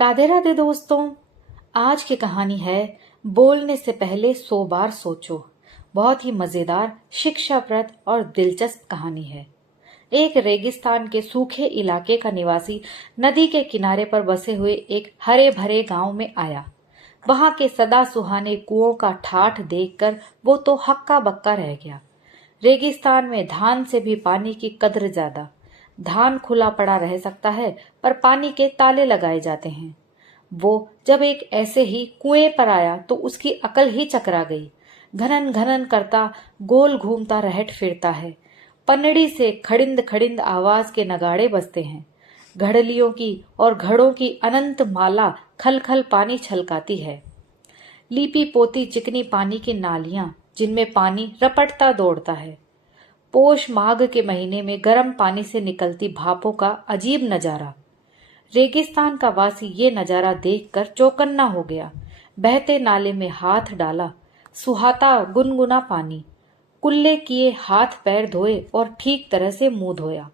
राधे राधे दोस्तों। आज की कहानी है बोलने से पहले 100 बार सोचो। बहुत ही मजेदार, शिक्षाप्रद और दिलचस्प कहानी है। एक रेगिस्तान के सूखे इलाके का निवासी नदी के किनारे पर बसे हुए एक हरे भरे गांव में आया। वहां के सदा सुहाने कुओं का ठाठ देखकर वो तो हक्का बक्का रह गया। रेगिस्तान में धान से भी पानी की कद्र ज्यादा। धान खुला पड़ा रह सकता है, पर पानी के ताले लगाए जाते हैं। वो जब एक ऐसे ही कुएं पर आया तो उसकी अकल ही चकरा गई। घनन घनन करता गोल घूमता रहट फिरता है। पनड़ी से खड़िंद खड़िंद आवाज के नगाड़े बजते हैं। घड़लियों की और घड़ों की अनंत माला खल खल पानी छलकाती है। लीपी पोती चिकनी पानी की नालियां, जिनमें पानी रपटता दौड़ता है। पोष माघ के महीने में गर्म पानी से निकलती भापों का अजीब नजारा। रेगिस्तान का वासी ये नजारा देखकर चौकन्ना हो गया। बहते नाले में हाथ डाला, सुहाता गुनगुना पानी। कुल्ले किए हाथ पैर धोए और ठीक तरह से मुंह धोया।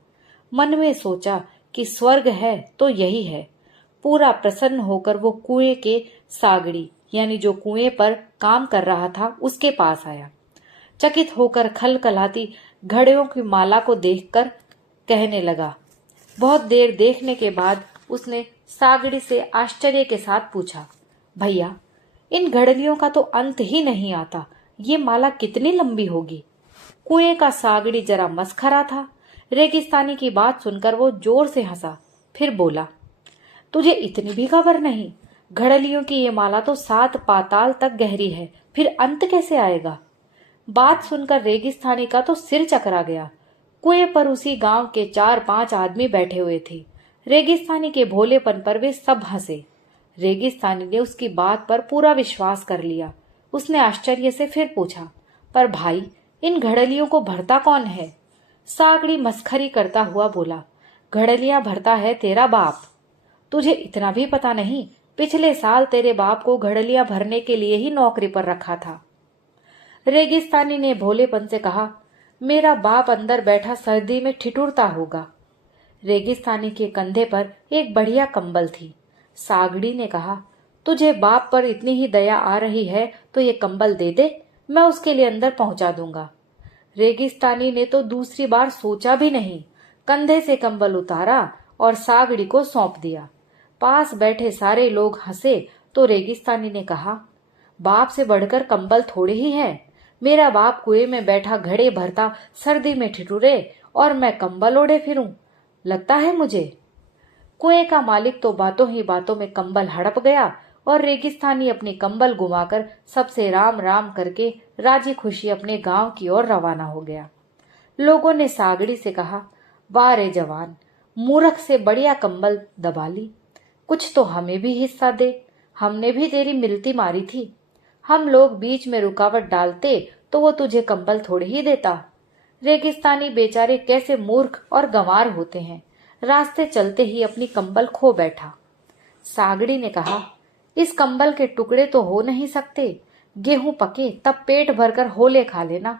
मन में सोचा कि स्वर्ग है तो यही है। पूरा प्रसन्न होकर वो कुएं के सागड़ी, यानी जो कुएं पर काम कर रहा था, उसके पास आया। चकित होकर खलखलाती घड़ियों की माला को देखकर कहने लगा। बहुत देर देखने के बाद उसने सागड़ी से आश्चर्य के साथ पूछा, भैया, इन घड़लियों का तो अंत ही नहीं आता। ये माला कितनी लंबी होगी? कुएं का सागड़ी जरा मस्खरा था। रेगिस्तानी की बात सुनकर वो जोर से हंसा, फिर बोला, तुझे इतनी भी खबर नहीं? घड़लियों की ये माला तो 7 पाताल तक गहरी है, फिर अंत कैसे आएगा? बात सुनकर रेगिस्तानी का तो सिर चकरा गया। कुएं पर उसी गांव के 4-5 आदमी बैठे हुए थे। रेगिस्तानी के भोलेपन पर वे सब हंसे। रेगिस्तानी ने उसकी बात पर पूरा विश्वास कर लिया। उसने आश्चर्य से फिर पूछा, पर भाई, इन घड़लियों को भरता कौन है? सागड़ी मस्खरी करता हुआ बोला, घड़लियां भरता है तेरा बाप। तुझे इतना भी पता नहीं? पिछले साल तेरे बाप को घड़लियां भरने के लिए ही नौकरी पर रखा था। रेगिस्तानी ने भोलेपन से कहा, मेरा बाप अंदर बैठा सर्दी में ठिठुरता होगा। रेगिस्तानी के कंधे पर एक बढ़िया कंबल थी। सागड़ी ने कहा, तुझे बाप पर इतनी ही दया आ रही है तो ये कंबल दे दे, मैं उसके लिए अंदर पहुंचा दूंगा। रेगिस्तानी ने तो दूसरी बार सोचा भी नहीं। कंधे से कंबल उतारा और सागड़ी को सौंप दिया। पास बैठे सारे लोग हंसे तो रेगिस्तानी ने कहा, बाप से बढ़कर कंबल थोड़े ही है। मेरा बाप कुएं में बैठा घड़े भरता सर्दी में ठिठुरे और मैं कंबल ओढ़े फिरूं, लगता है मुझे। कुएं का मालिक तो बातों ही बातों में कंबल हड़प गया और रेगिस्तानी अपनी कंबल घुमाकर सबसे राम राम करके राजी खुशी अपने गांव की ओर रवाना हो गया। लोगों ने सागड़ी से कहा, वाह रे जवान, मूर्ख से बढ़िया कंबल दबा ली। कुछ तो हमें भी हिस्सा दे, हमने भी तेरी मिलती मारी थी। हम लोग बीच में रुकावट डालते तो वो तुझे कंबल थोड़े ही देता। रेगिस्तानी बेचारे कैसे मूर्ख और गंवार होते हैं। रास्ते चलते ही अपनी कंबल खो बैठा। सागड़ी ने कहा, इस कंबल के टुकड़े तो हो नहीं सकते। गेहूं पके तब पेट भरकर होले खा लेना।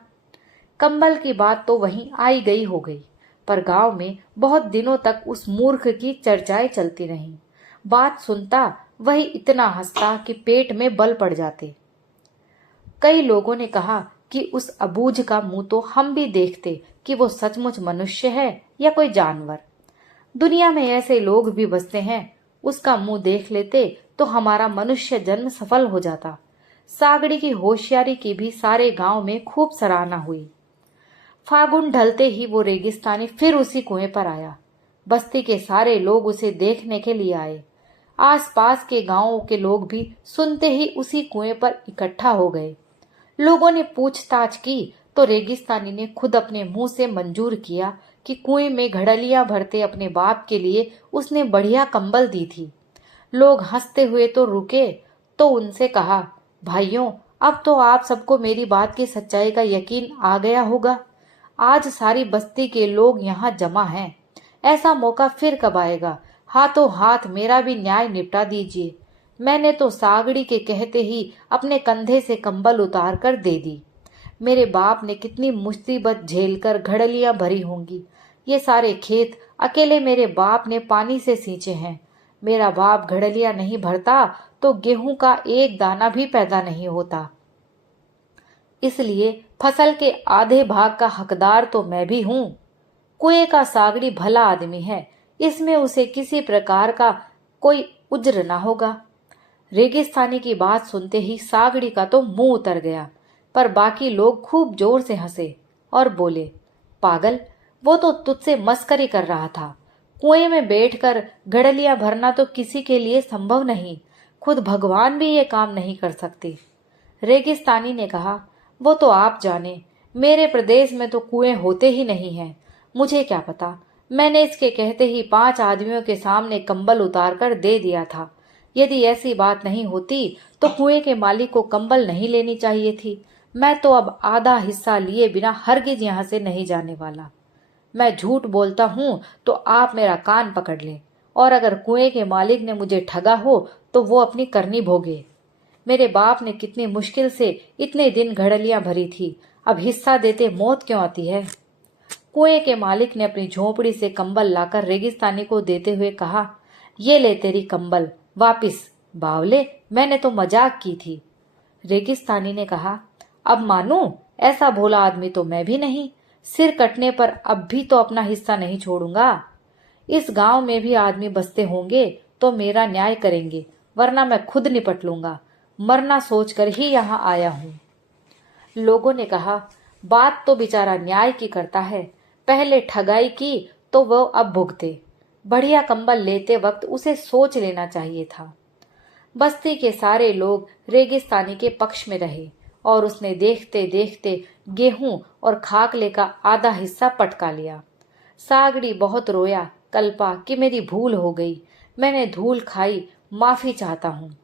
कंबल की बात तो वहीं आई गई हो गई, पर गांव में बहुत दिनों तक उस मूर्ख की चर्चाएं चलती रहीं। बात सुनता वही इतना हंसता कि पेट में बल पड़ जाते। कई लोगों ने कहा कि उस अबूझ का मुंह तो हम भी देखते कि वो सचमुच मनुष्य है या कोई जानवर। दुनिया में ऐसे लोग भी बसते हैं, उसका मुंह देख लेते तो हमारा मनुष्य जन्म सफल हो जाता। सागड़ी की होशियारी की भी सारे गांव में खूब सराहना हुई। फागुन ढलते ही वो रेगिस्तानी फिर उसी कुएं पर आया। बस्ती के सारे लोग उसे देखने के लिए आए। आसपास के गांवों के लोग भी सुनते ही उसी कुएं पर इकट्ठा हो गए। लोगों ने पूछताछ की तो रेगिस्तानी ने खुद अपने मुंह से मंजूर किया कि कुएं में घड़लियां भरते अपने बाप के लिए उसने बढ़िया कंबल दी थी। लोग हंसते हुए तो रुके तो उनसे कहा, भाइयों, अब तो आप सबको मेरी बात की सच्चाई का यकीन आ गया होगा। आज सारी बस्ती के लोग यहाँ जमा हैं। ऐसा मौका फिर कब आएगा? हाथों हाथ मेरा भी न्याय निपटा दीजिए। मैंने तो सागड़ी के कहते ही अपने कंधे से कंबल उतार कर दे दी। मेरे बाप ने कितनी मुसीबत झेलकर घड़लियां भरी होंगी। ये सारे खेत अकेले मेरे बाप ने पानी से सींचे हैं। मेरा बाप घड़लिया नहीं भरता तो गेहूं का एक दाना भी पैदा नहीं होता। इसलिए फसल के आधे भाग का हकदार तो मैं भी हूं। कुएं का सागड़ी भला आदमी है, इसमें उसे किसी प्रकार का कोई उज्र ना होगा। रेगिस्तानी की बात सुनते ही सागड़ी का तो मुंह उतर गया, पर बाकी लोग खूब जोर से हंसे और बोले, पागल, वो तो तुझसे मस्करी कर रहा था। कुएं में बैठकर घड़लियां भरना तो किसी के लिए संभव नहीं, खुद भगवान भी ये काम नहीं कर सकते। रेगिस्तानी ने कहा, वो तो आप जाने, मेरे प्रदेश में तो कुएं होते ही नहीं हैं। मुझे क्या पता, मैंने इसके कहते ही 5 आदमियों के सामने कंबल उतार कर दे दिया था। यदि ऐसी बात नहीं होती तो कुएं के मालिक को कंबल नहीं लेनी चाहिए थी। मैं तो अब आधा हिस्सा लिए बिना हरगिज यहाँ से नहीं जाने वाला। मैं झूठ बोलता हूँ तो आप मेरा कान पकड़ लें, और अगर कुएं के मालिक ने मुझे ठगा हो तो वो अपनी करनी भोगे। मेरे बाप ने कितनी मुश्किल से इतने दिन घड़लियां भरी थी, अब हिस्सा देते मौत क्यों आती है। कुएं के मालिक ने अपनी झोपड़ी से कंबल लाकर रेगिस्तानी को देते हुए कहा, ये ले तेरी कंबल वापिस। बावले, मैंने तो मजाक की थी। रेगिस्तानी ने कहा, अब मानू, ऐसा भोला आदमी तो मैं भी नहीं। सिर कटने पर अब भी तो अपना हिस्सा नहीं छोड़ूंगा। इस गांव में भी आदमी बसते होंगे तो मेरा न्याय करेंगे, वरना मैं खुद निपट लूंगा। मरना सोचकर ही यहाँ आया हूँ। लोगों ने कहा, बात तो बेचारा न्याय की करता है, पहले ठगाई की तो वो अब भुगते। बढ़िया कंबल लेते वक्त उसे सोच लेना चाहिए था। बस्ती के सारे लोग रेगिस्तानी के पक्ष में रहे और उसने देखते देखते गेहूं और खाकले का आधा हिस्सा पटका लिया। सागड़ी बहुत रोया, कल्पा कि मेरी भूल हो गई, मैंने धूल खाई, माफी चाहता हूँ।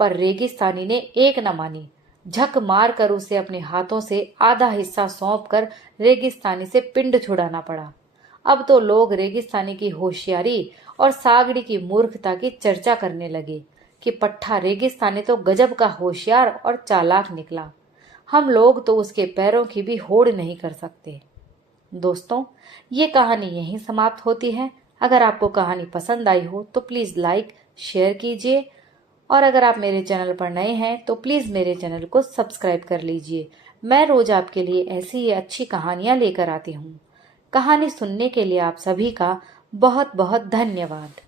पर रेगिस्तानी ने एक न मानी। झक मारकर उसे अपने हाथों से आधा हिस्सा सौंपकर रेगिस्तानी से पिंड छुड़ाना पड़ा। अब तो लोग रेगिस्तानी की होशियारी और सागड़ी की मूर्खता की चर्चा करने लगे कि पट्ठा रेगिस्तानी तो गजब का होशियार और चालाक निकला। हम लोग तो उसके पैरों की भी होड़ नहीं कर सकते। दोस्तों, ये कहानी यहीं समाप्त होती है। अगर आपको कहानी पसंद आई हो तो प्लीज़ लाइक शेयर कीजिए, और अगर आप मेरे चैनल पर नए हैं तो प्लीज़ मेरे चैनल को सब्सक्राइब कर लीजिए। मैं रोज आपके लिए ऐसी ही अच्छी कहानियाँ लेकर आती हूँ। कहानी सुनने के लिए आप सभी का बहुत बहुत धन्यवाद।